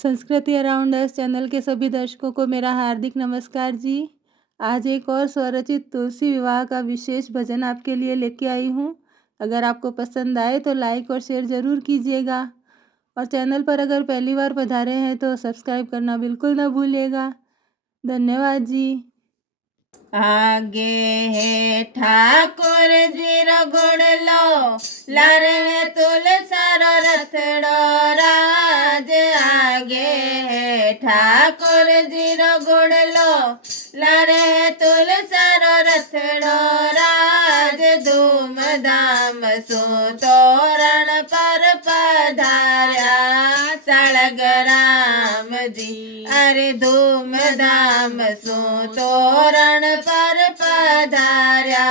संस्कृति around us channel के सभी दर्शकों को मेरा हार्दिक नमस्कार जी। आज एक और स्वरचित तुलसी विवाह का विशेष भजन आपके लिए लेके आई हूँ। अगर आपको पसंद आए तो लाइक और शेयर ज़रूर कीजिएगा और चैनल पर अगर पहली बार पधारे हैं तो सब्सक्राइब करना बिल्कुल ना भूलिएगा। धन्यवाद जी। आगे है ठाकुर जी रो गुण लो, लारे है तुलसारो रथड़ो राज। आगे है ठाकुर जी रो गुण लो, लारे है तुलसारो रथड़ो राज। धूम धाम सो तोरण पर पधार्या सड़ग राम जी। अरे धूम धाम सो तोरण पर पधार्या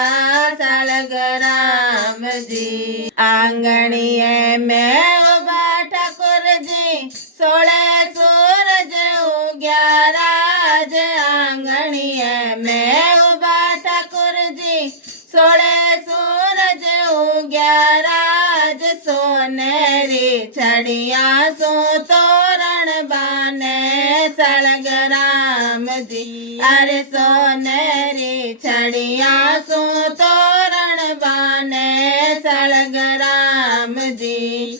सड़ग राम जी। आंगणिये में उबा ठाकुर जी, सोले सूरज उग्या राज। आंगणिये में उबा ठाकुर जी, सोले सूरज उग्या राज। सोनेरी छड़िया सो तोरण बाने सड़ग राम जी। अरे सोनेरी छड़िया सो तोरण बाने सड़ग राम जी।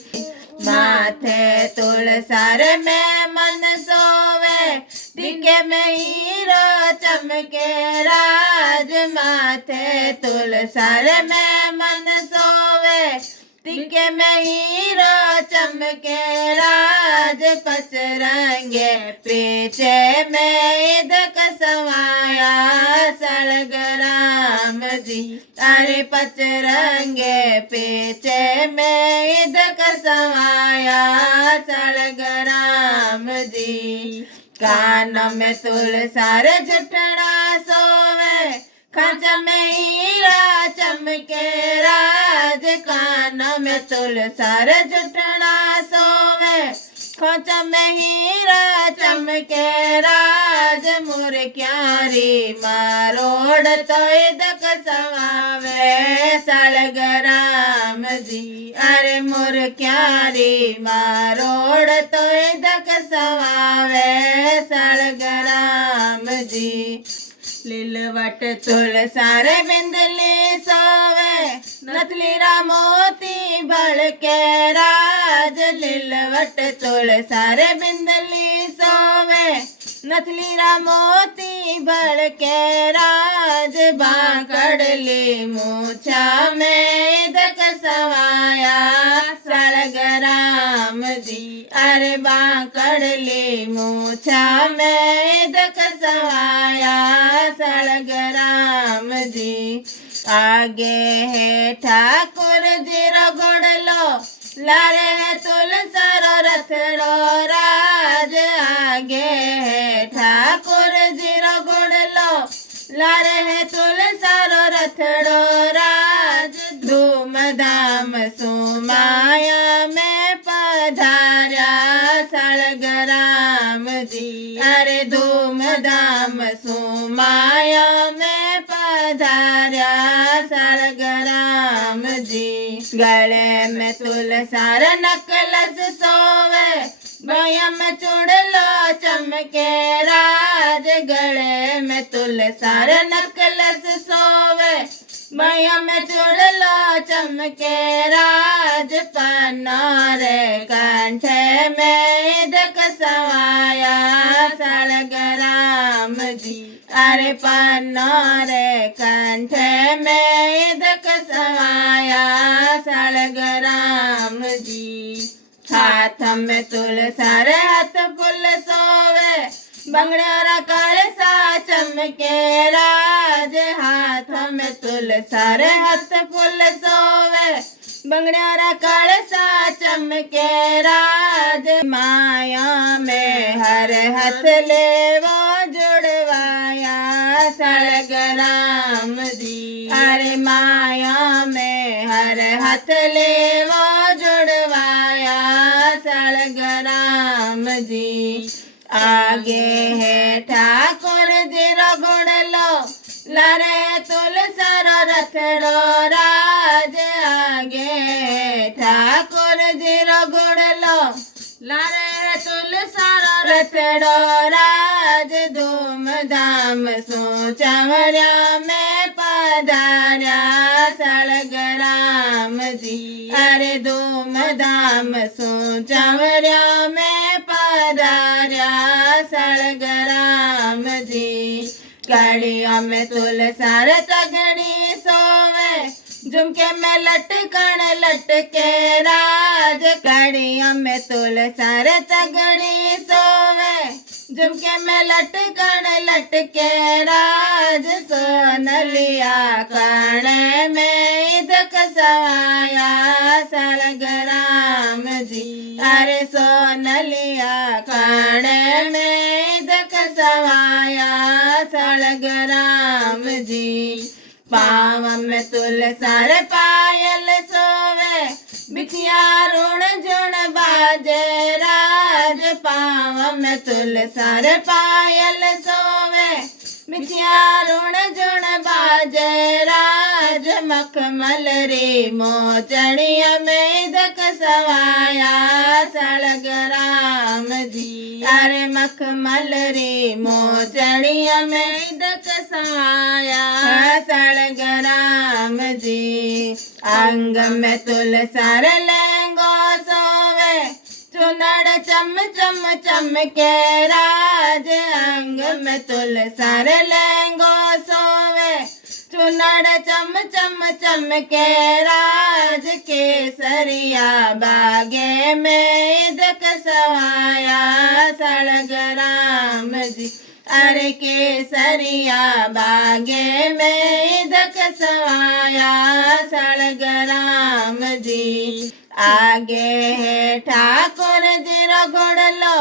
माथे तुलसार में मन सोवे, टिके में हीरो चमके राज। माथे तुलसार में मन सोवे, टिके में हीरो चमके राज। पचरंगे पीछे में इदक समाया सड़ग राम जी। अरे पचरंगे पीछे में इदक समाया सड़ग राम जी। कान में तुलसार झुटड़ा सोवे, खांच में हीरा चमके राज। कान में तुलसार झुटड़ा सोवे, खांच में हीरा चमके राज। मुर क्यारी मारोड़ तो इदक समावे सड़ग राम जी। अरे मुर क्यारी मारोड़ तो इदक समावे सड़ग राम जी। लीलवट तुलसार बिंदली सोवे, नथली रा मोती भड़के राज। लीलवट तुलसार बिंदली सोवे, नथली रा मोती भड़के राज। बांकड़ली मूछा में इदक समाया सड़ग राम जी। अरे बांकड़ली मूछा में इदक समाया सड़ग राम जी। आगे है ठाकुर जी रो गुण लो, लारे है तुलसारो रथड़ो राज। आगे है ठाकुर जी रो गुण लो, लारे है तुलसारो रथड़ो राज। धूम धाम सो माया में पधार्या सड़ग राम जी। अरे धूम धाम सो माया में पधार्या सड़ग राम जी। गले में तुलसार नकलस सोवे, भैया में चूड़लो चमके राज। गले में तुलसार नकलस सोवे, भैया में चूड़लो चमके राज। पन्नोरे कंठे में इदक समाया सड़ग राम जी। अरे पन्नोरे कंठे में इदक समाया सड़ग राम जी। हाथ में तुलसार हाथ फुल सोवे, बंगड़ियारा कलसा चमके राज। हाथ में तुलसार हाथ फुल सोवे, बंगड़ियारा कलसा चमके राज। माया में हर हाथ ले वो जुड़वाया सड़ग राम जी। अरे माया में हर हाथ ले वो जुड़वाया सड़ग राम जी। आगे है ठाकुर जी रो गुण लो, लारे तुलसारो रथड़ो राज। आगे ठाकुर जी रो गुण लो, लारे तुलसारो रथड़ो राज धूमधाम सो चवरिया में पधार्या सलगराम जी। अरे धूमधाम सो चवरिया में पधार्या सलगराम जी। कड़ियों में तुलसार तगड़ी सोवे झुमके में लटकन लटके राज। कड़ियों में तुलसार तगड़ी सोवे झुमके में लटकन लटके राज। सोनलिया कणे में इदक सवाया सलगराम जी। अरे सोनलिया कणे में इदक सवाया सलगराम जी। पाव में तुलसार पायल सोवे बिछिया रुण जुण बाजे राज। पाव में तुलसार पायल सोवे बिछिया रुण जुण बाजे राज। मखमल रे मोचड़िया में इदक सवाया सलगराम जी। अरे मखमल रे मोचड़िया में इदक सवाया सलगराम जी। अंग में तुलसार लहंगो सोवे चुनड़ चम चम चमके राज। अंग में तुलसार लहंगो सोवे चुनड़ चम चम चमके राज। केसरिया बागे में इदक सवाया सलगराम जी। अरे केसरिया बागे में इदक सवाया सलगराम जी। आगे है ठाकुर जी रो घोड़लो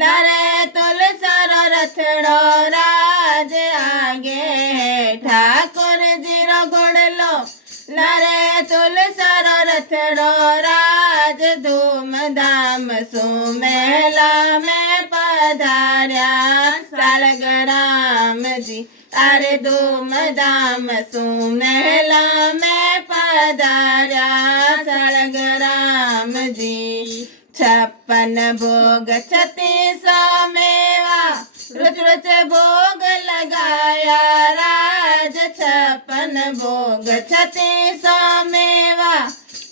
लारे तुलसार रथड़ो राज। आगे है ठाकुर जी रो घोड़लो लारे तुलसार रथड़ो राज। धूमधाम सो मेला में पधार्या सलगराम जी। अरे धूमधाम सो मेला में पधार्या सलगराम जी। 56 भोग 36 मेवा रुच रुच भोग लगाया राज। 56 भोग 36 मेवा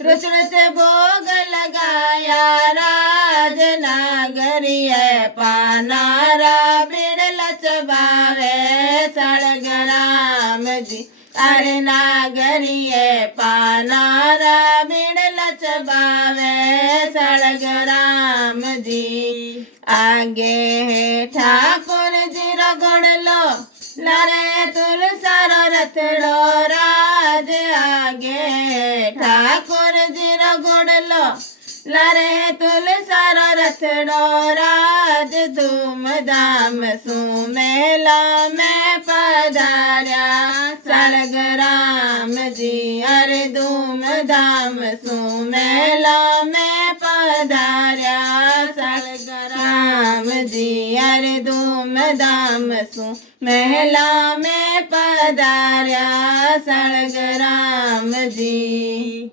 रुच रुच भोग लगाया राज। नागरिय पानारा बिड़ल चबावे सलगराम जी। अरे नागरिय पानारा बिड़ल चबावे सलगराम जी। आगे है ठाकुर जी रो घोड़लो लारे तुलसार रथड़ो राज। आगे ठाकुर जी रो घोड़लो लारे तुलसार रथड़ो राज। धूमधाम सो मेला में पधार्या सलगराम जी। अरे धूमधाम सो मेला में पधार्या सलगराम जी। अरे धूमधाम सो मेला में पधार्या सलगराम जी।